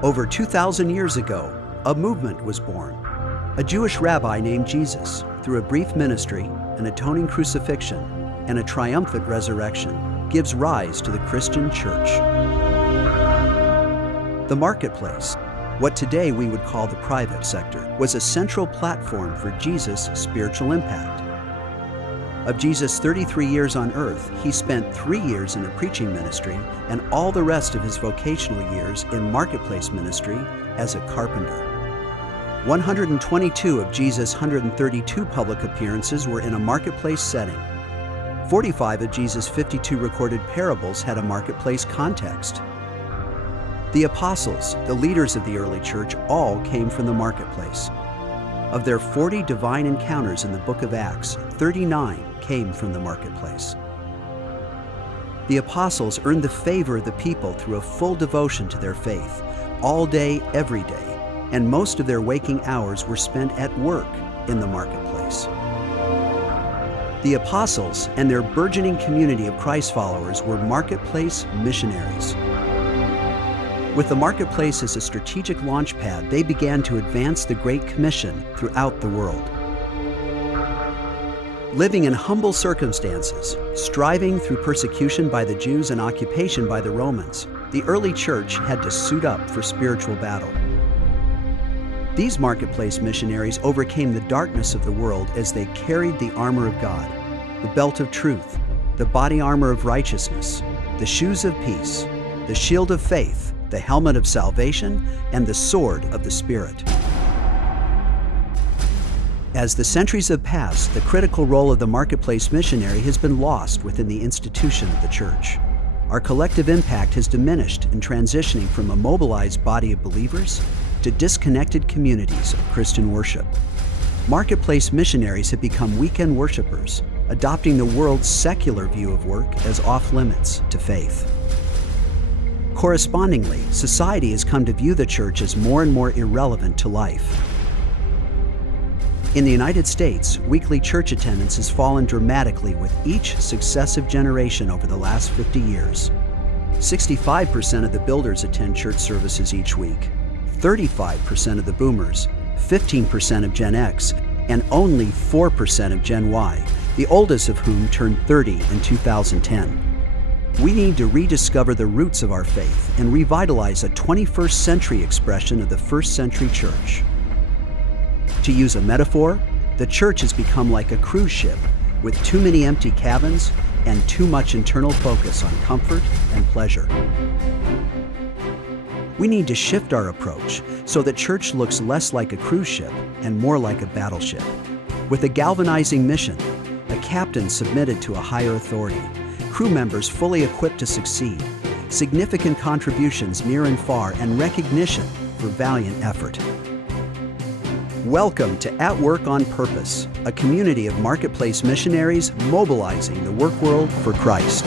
Over 2,000 years ago, a movement was born. A Jewish rabbi named Jesus, through a brief ministry, an atoning crucifixion, and a triumphant resurrection, gives rise to the Christian church. The marketplace, what today we would call the private sector, was a central platform for Jesus' spiritual impact. Of Jesus' 33 years on earth, he spent 3 years in a preaching ministry and all the rest of his vocational years in marketplace ministry as a carpenter. 122 of Jesus' 132 public appearances were in a marketplace setting. 45 of Jesus' 52 recorded parables had a marketplace context. The apostles, the leaders of the early church, all came from the marketplace. Of their 40 divine encounters in the book of Acts, 39 came from the marketplace. The apostles earned the favor of the people through a full devotion to their faith, all day, every day, and most of their waking hours were spent at work in the marketplace. The apostles and their burgeoning community of Christ followers were marketplace missionaries. With the marketplace as a strategic launch pad, they began to advance the Great Commission throughout the world. Living in humble circumstances, striving through persecution by the Jews and occupation by the Romans, the early church had to suit up for spiritual battle. These marketplace missionaries overcame the darkness of the world as they carried the armor of God, the belt of truth, the body armor of righteousness, the shoes of peace, the shield of faith, the helmet of salvation, and the sword of the Spirit. As the centuries have passed, the critical role of the marketplace missionary has been lost within the institution of the church. Our collective impact has diminished in transitioning from a mobilized body of believers to disconnected communities of Christian worship. Marketplace missionaries have become weekend worshipers, adopting the world's secular view of work as off-limits to faith. Correspondingly, society has come to view the church as more and more irrelevant to life. In the United States, weekly church attendance has fallen dramatically with each successive generation over the last 50 years. 65% of the builders attend church services each week, 35% of the boomers, 15% of Gen X, and only 4% of Gen Y, the oldest of whom turned 30 in 2010. We need to rediscover the roots of our faith and revitalize a 21st century expression of the first century church. To use a metaphor, the church has become like a cruise ship with too many empty cabins and too much internal focus on comfort and pleasure. We need to shift our approach so that church looks less like a cruise ship and more like a battleship. With a galvanizing mission, a captain submitted to a higher authority, crew members fully equipped to succeed, significant contributions near and far, and recognition for valiant effort. Welcome to At Work on Purpose, a community of marketplace missionaries mobilizing the work world for Christ.